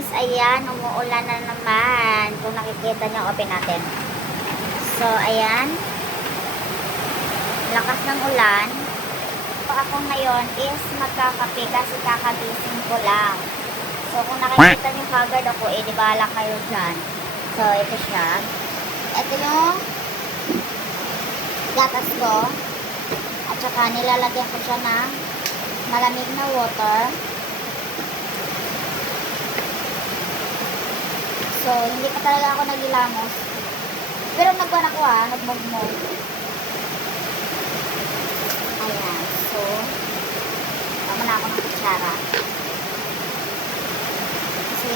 guys, ayan, umuulan na naman. Kung nakikita nyo, open natin. So, ayan. Lakas ng ulan. So, ako ngayon is magkakape kasi kakagising ko lang. So, kung nakikita nyo haggard ako, di bahala kayo dyan. So, ito siya. Ito yung gatas ko. At saka nilalagyan ko siya ng malamig na water. So, hindi pa talaga ako nagilamos. Pero nagwan ako nagmugmog. Ayan. So, tama na ako ng kutsara. Kasi,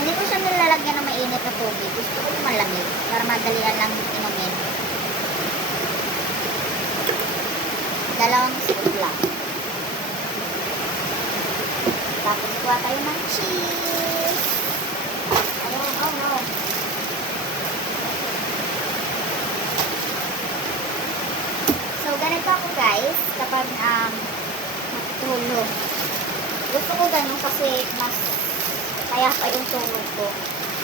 hindi ko siya nilalagyan ng mainit na tubig. Gusto ko yung malamig para madalian lang inumin. Dalawang scoop lang. Tapos kuha tayo ng cheese. Ayan, oh no. So, ganito ako guys, kapag matutulog. Gusto ko ganun kasi mas kaya pa yung tulog ko.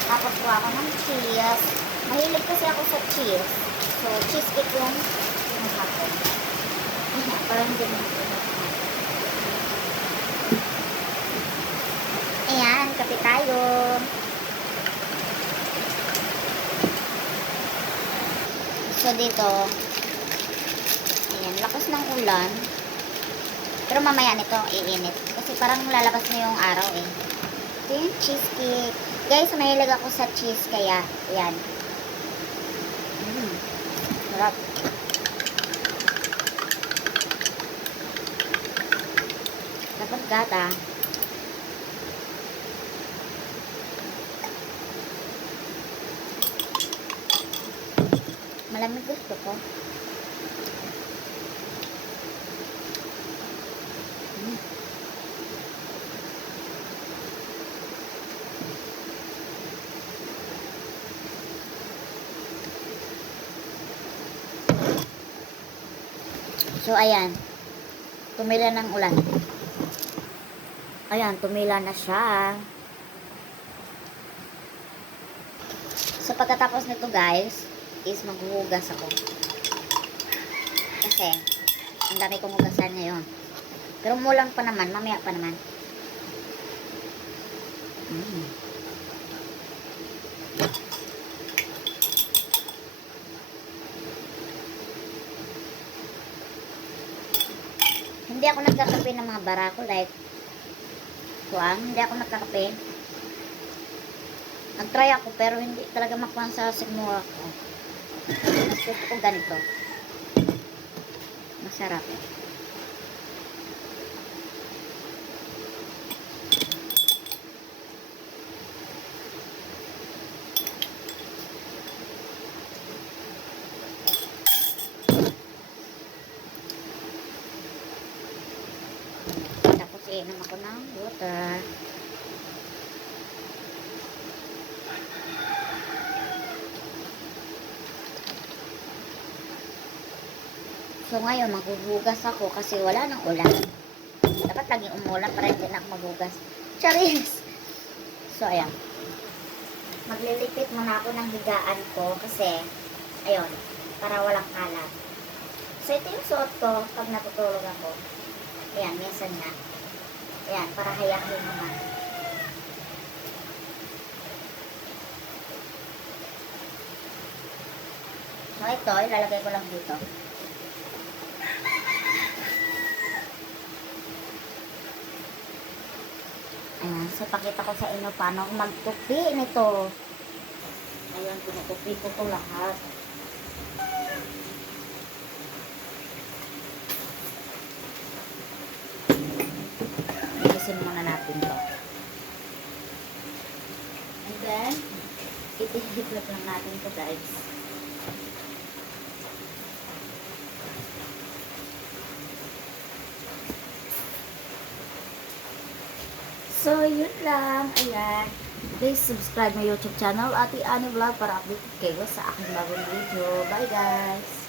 Tapos kuha ako ng cheese. Mahilig kasi ako sa cheese. So, cheese cake yung pinasakot. Ayan, parang hindi mo tulog. Ayan, kape tayo. So, dito, ayan, lakas ng ulan. Pero mamaya nito, iinit. Kasi parang lalabas na yung araw eh. Ito yung cheesecake. Guys, mahilig ako sa cheese, kaya, ayan. Sarap. Dapat gata. Malamig gusto ko. So, ayan. Tumila ng ulan. Ayan, tumila na siya. So, pagkatapos nito guys, is maghuhugas ako. Kasi, ang dami kong hugasan ngayon. Pero mulang pa naman, mamaya pa naman. Hindi ako nagkakape ng mga barako like hindi ako nagkakape. Nag-try ako pero hindi talaga makuha sa sigmura ko. Mas gusto ko ganito. Masarap. Tapos iinom ako ng water. So, ngayon, maghuhugas ako kasi wala nang ulan. Dapat laging umulan para hindi na ako maghugas. Charis! So, ayan. Maglilipit muna ako ng higaan ko kasi, ayun, para walang kalat. So, ito yung suot ko pag natutulog ako. Ayan, minsan na. Ayan, para hayakin naman. So, ito, ilalagay ko lang dito. Ayan, so pakita ko sa inyo paano magtupi nito. Ayan, pinutupi ko ito lahat. Ilisin muna natin to. And then, itihiklop lang natin to guys. So, yun lang. Ayan. Please subscribe my YouTube channel, Ate Annie Vlog, para update kayo sa aking bagong video. Bye guys!